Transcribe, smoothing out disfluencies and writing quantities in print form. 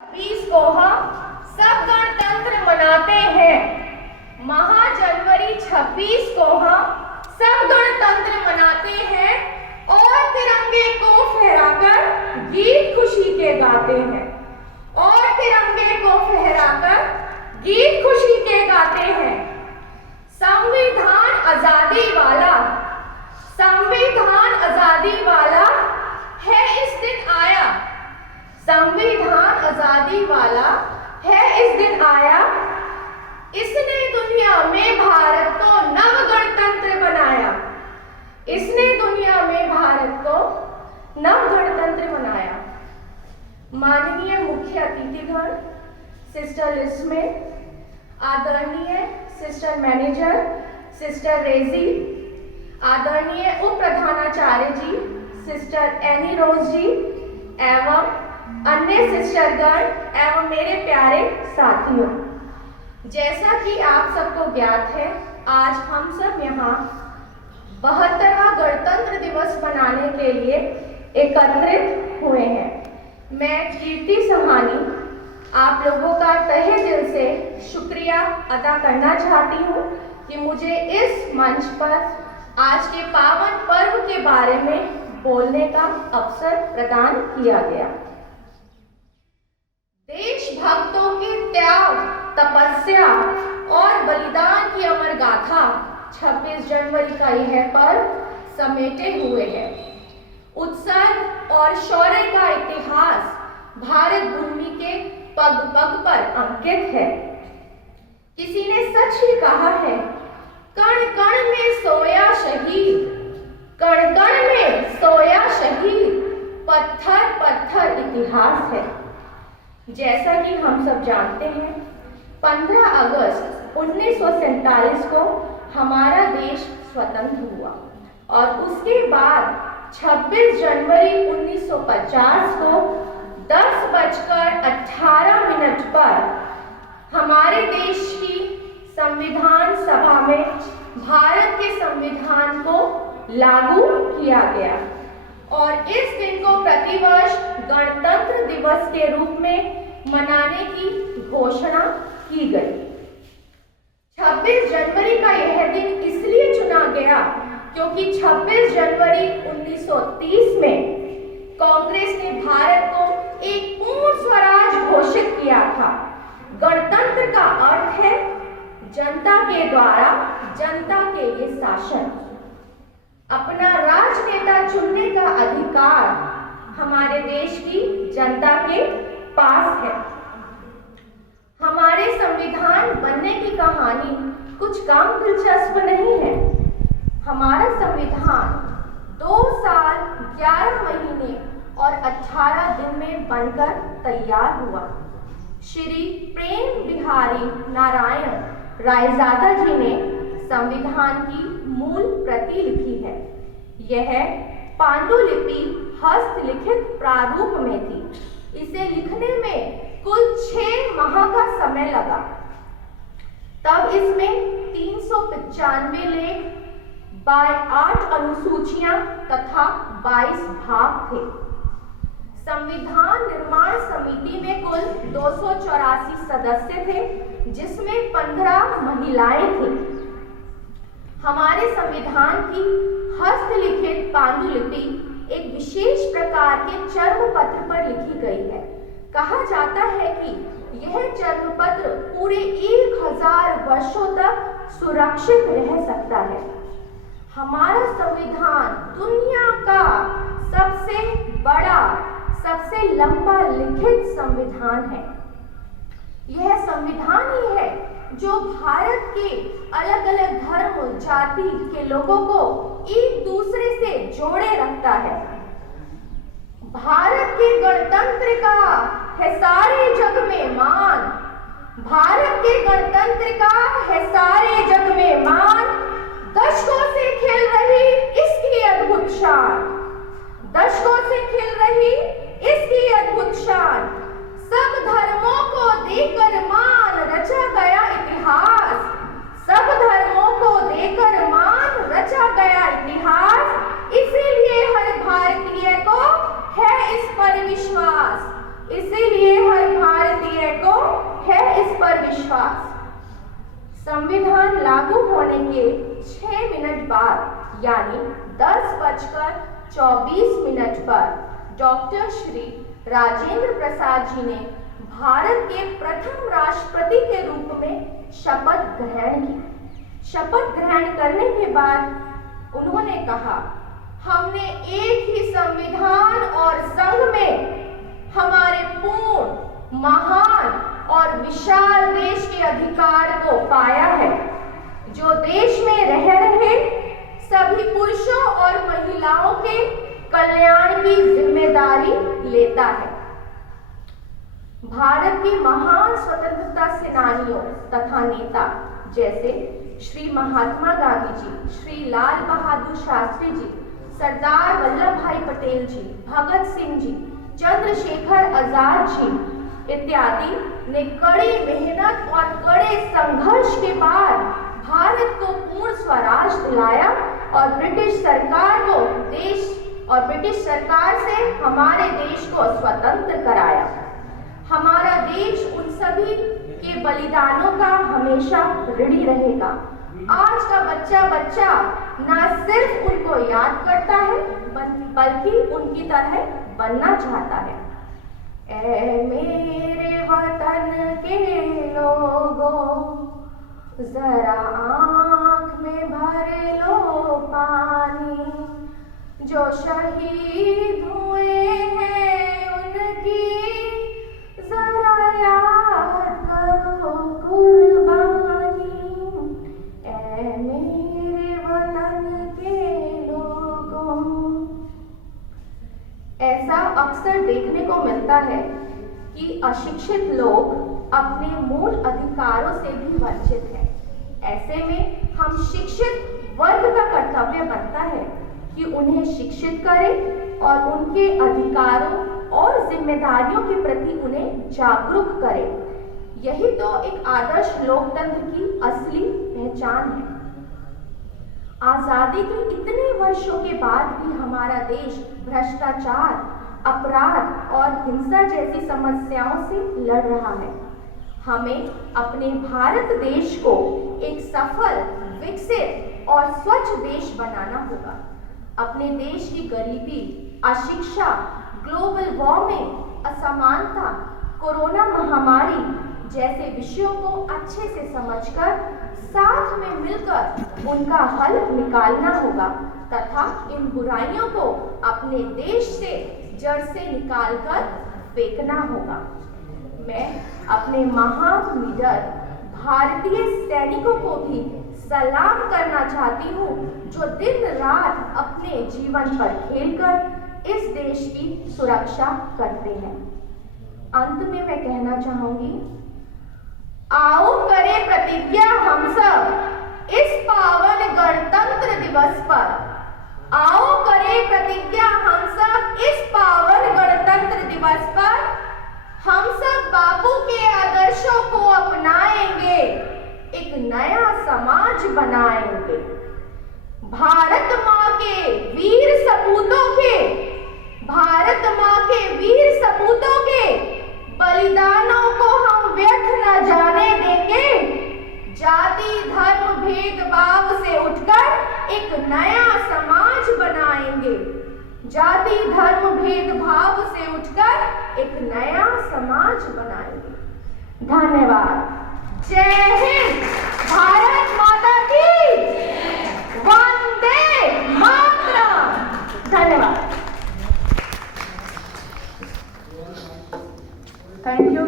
20 को हम सब गणतंत्र मनाते हैं। महाजनवरी 26 को हम सब गणतंत्र मनाते हैं और तिरंगे को फहराकर गीत खुशी के गाते हैं और तिरंगे को फहराकर गीत खुशी के गाते हैं। संविधान आजादी वाला है इस दिन आया। संविधान आजादी वाला है इस दिन आया। इसने दुनिया में भारत को नव गणतंत्र बनाया। इसने दुनिया में भारत को नव गणतंत्र बनाया। माननीय मुख्य अतिथिगण, सिस्टर लिस्मेन, आदरणीय सिस्टर मैनेजर सिस्टर रेजी, आदरणीय उप प्रधानाचार्य जी सिस्टर एनी रोज जी एवं अन्य सिस्टरगण एवं मेरे प्यारे साथियों, जैसा कि आप सबको ज्ञात है, आज हम सब यहाँ 72वां गणतंत्र दिवस मनाने के लिए एकत्रित हुए हैं। मैं कीर्ति सहानी आप लोगों का तहे दिल से शुक्रिया अदा करना चाहती हूँ कि मुझे इस मंच पर आज के पावन पर्व के बारे में बोलने का अवसर प्रदान किया गया। देशभक्तों के त्याग, तपस्या और बलिदान की अमर गाथा 26 जनवरी का यह पर्व समेटे हुए है। उत्सव और शौर्य का इतिहास भारत भूमि के पग पग पर अंकित है। किसी ने सच ही कहा है, कण कण में सोया शहीद, कण कण में सोया शहीद, पत्थर पत्थर इतिहास है। जैसा कि हम सब जानते हैं, 15 अगस्त 1947 को हमारा देश स्वतंत्र हुआ और उसके बाद 26 जनवरी 1950 को 10:18 पर हमारे देश की संविधान सभा में भारत के संविधान को लागू किया गया और इस दिन को प्रतिवर्ष गणतंत्र दिवस के रूप में मनाने की घोषणा की गई। 26 जनवरी का यह दिन इसलिए चुना गया क्योंकि 26 जनवरी 1930 में कांग्रेस ने भारत को एक पूर्ण स्वराज घोषित किया था। गणतंत्र का अर्थ है जनता के द्वारा जनता के लिए शासन। अपना राजनेता चुनने का अधिकार हमारे देश की जनता के पास है। हमारे संविधान बनने की कहानी कुछ कम दिलचस्प नहीं है। हमारा संविधान 2 साल 11 महीने और 18 दिन में बनकर तैयार हुआ। श्री प्रेम बिहारी नारायण रायजादा जी ने संविधान की मूल प्रति लिखी है। यह पांडुलिपि हस्तलिखित प्रारूप में थी। इसे लिखने में कुल 6 माह का समय लगा। तब इसमें 395 लेख, 8 अनुसूचियां तथा 22 भाग थे। संविधान निर्माण समिति में कुल 284 सदस्य थे, जिसमें 15 महिलाएं थीं। हमारे संविधान की हस्तलिखित पांडुलिपि एक विशेष प्रकार के चर्मपत्र पर लिखी गई है। कहा जाता है कि यह चर्मपत्र पूरे 1000 वर्षों तक सुरक्षित रह सकता है। हमारा संविधान दुनिया का सबसे बड़ा, सबसे लंबा लिखित संविधान है। यह संविधान ही है जो भारत के अलग अलग धर्म जाति के लोगों को एक दूसरे से जोड़े रखता है। भारत के गणतंत्र का है सारे जग में मान। भारत के गणतंत्र का है सारे जग में मान। दशकों से खिल रही इसकी अद्भुत शान। दशकों से खिल रही इसकी अद्भुत शान। सब धर्मों को देकर मान रचा गया इतिहास। सब धर्मों को देकर मान रचा गया इतिहास। इसीलिए हर भारतीय को है इस पर विश्वास। इसीलिए हर भारतीय विश्वास। संविधान लागू होने के 6 मिनट बाद यानी 10:24 पर डॉक्टर श्री राजेंद्र प्रसाद जी ने भारत के प्रथम राष्ट्रपति के रूप में शपथ ग्रहण की। शपथ ग्रहण करने के बाद उन्होंने कहा, हमने एक ही संविधान और संघ में हमारे पूर्ण, महान और विशाल देश के अधिकार को पाया है, जो देश में रह रहे सभी पुरुषों और महिलाओं के कल्याण की जिम्मेदारी लेता है। भारत के महान स्वतंत्रता सेनानियों तथा नेता जैसे श्री महात्मा गांधी जी, श्री लाल बहादुर शास्त्री जी, सरदार वल्लभ भाई पटेल जी, भगत सिंह जी, चंद्रशेखर आजाद जी इत्यादि ने कड़ी मेहनत और कड़े संघर्ष के बाद भारत को पूर्ण स्वराज दिलाया और ब्रिटिश सरकार से हमारे देश को स्वतंत्र कराया। हमारा देश उन सभी के बलिदानों का हमेशा ऋणी रहेगा। आज का बच्चा न सिर्फ उनको याद करता है बल्कि उनकी तरह बनना चाहता है। ऐ मेरे वतन के लोगों, जरा आँख में भर लो पानी, जो शहीद हुए हैं उनकी जरा याद करो कुर्बानी। ऐ मेरे वतन के लोगों। ऐसा अक्सर देखने को मिलता है कि अशिक्षित लोग अपने मूल अधिकारों से भी वंचित हैं। ऐसे में हम शिक्षित वर्ग का कर्तव्य बनता है कि उन्हें शिक्षित करें और उनके अधिकारों और जिम्मेदारियों के प्रति उन्हें जागरूक करें। यही तो एक आदर्श लोकतंत्र की असली पहचान है। आजादी के इतने वर्षों के बाद भी हमारा देश भ्रष्टाचार, अपराध और हिंसा जैसी समस्याओं से लड़ रहा है। हमें अपने भारत देश को एक सफल, विकसित और स्वच्छ देश बनाना होगा। अपने देश की गरीबी, अशिक्षा, ग्लोबल वार्मिंग, असमानता, कोरोना महामारी जैसे विषयों को अच्छे से समझकर साथ में मिलकर उनका हल निकालना होगा तथा इन बुराइयों को अपने देश से जड़ से निकालकर फेंकना होगा। मैं अपने महान लीडर भारतीय सैनिकों को भी सलाम करना चाहती हूँ, जो दिन रात अपने जीवन पर खेलकर इस देश की सुरक्षा करते हैं। अंत में मैं कहना चाहूंगी, आओ करें प्रतिज्ञा हम सब इस पावन गणतंत्र दिवस पर। आओ करें प्रतिज्ञा हम सब इस पावन गणतंत्र दिवस पर। हम सब बापू के आदर्शों को अपनाएंगे, एक नया समाज बनाएंगे। भारत माँ के वीर सपूतों के बलिदानों को हम व्यर्थ न जाने देंगे। जाति धर्म भेदभाव से उठकर एक नया समाज बनाएंगे। जाति धर्म भेदभाव से उठकर एक नया समाज बनाएंगे। धन्यवाद। जय हिंद। भारत माता की वंदे मातरम। धन्यवाद। Thank you.